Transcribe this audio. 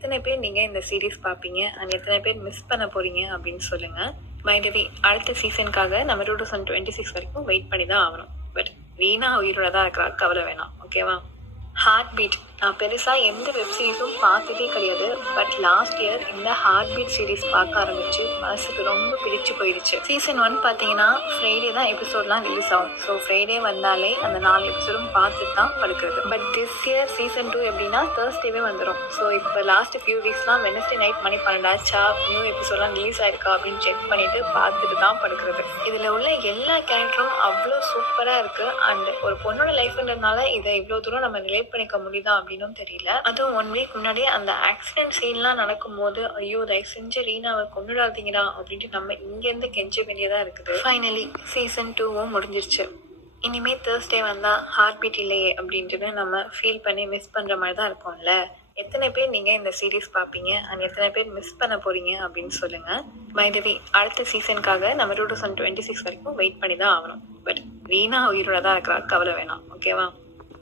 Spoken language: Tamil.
எத்தனை பேர் நீங்கள் இந்த சீரீஸ் பார்ப்பீங்க அண்ட் எத்தனை பேர் மிஸ் பண்ண போகிறீங்க அப்படின்னு சொல்லுங்கள். பை த வே, அடுத்த சீசனுக்காக நம்ம 2026 வரைக்கும் வெயிட் பண்ணி தான் ஆகணும். பட் ரீனா உயிரோட தான் இருக்கிறா, கவலை வேணாம், ஓகேவா? ஹார்ட் பீட், நான் பெருசாக எந்த வெப் சீரிஸும் பார்த்ததே கிடையாது. பட் லாஸ்ட் இயர் இந்த ஹார்ட் பீட் சீரீஸ் பார்க்க ஆரம்பிச்சு மனசுக்கு ரொம்ப பிடிச்சு போயிடுச்சு. சீசன் 1 பார்த்தீங்கன்னா ஃப்ரைடே தான் எபிசோட்லாம் ரிலீஸ் ஆகும். ஸோ ஃப்ரைடே வந்தாலே அந்த 4 எபிசோடும் பார்த்துட்டு தான் படுக்கிறது. பட் திஸ் இயர் சீசன் 2 எப்படின்னா தேர்ஸ்டேவே வந்துடும். ஸோ இப்போ லாஸ்ட் ஃபியூ வீக்ஸ்லாம் வெனஸ்டே நைட் மணி 12 நியூ எபிசோட்லாம் ரிலீஸ் ஆயிருக்கா அப்படின்னு செக் பண்ணிட்டு பார்த்துட்டு தான் படுக்கிறது. இதில் உள்ள எல்லா கேரக்டரும் அவ்வளோ சூப்பராக இருக்குது. அண்ட் ஒரு பொண்ணோட லைஃப்ன்றதுனால இதை இவ்வளோ தூரம் நம்ம ரிலேட் பண்ணிக்க முடியுதா அப்படின்னும் தெரியல. அதுவும் 1 வீக் முன்னாடியே அந்த ஆக்சிடென்ட் சீன்லாம் நடக்கும்போது ஐயோ தயவு செஞ்சு ரீனாவை கொண்டுடாதீங்கடா அப்படின்ட்டு நம்ம இங்கேருந்து கெஞ்ச வேண்டியதா இருக்குது. ஃபைனலி சீசன் 2வும் முடிஞ்சிருச்சு. இனிமே தேர்ஸ்டே வந்தா ஹார்ட் பீட் இல்லையே அப்படின்ட்டு நம்ம ஃபீல் பண்ணி மிஸ் பண்ற மாதிரி தான் இருக்கும்ல. எத்தனை பேர் நீங்க இந்த சீரீஸ் பார்ப்பீங்க அண்ட் எத்தனை பேர் மிஸ் பண்ண போறீங்க அப்படின்னு சொல்லுங்க. பை த வே, அடுத்த சீசனுக்காக நம்ம 2026 வரைக்கும் வெயிட் பண்ணி தான் ஆகணும். பட் ரீனா உயிரோட தான் இருக்கிறா, கவலை வேணாம், ஓகேவா?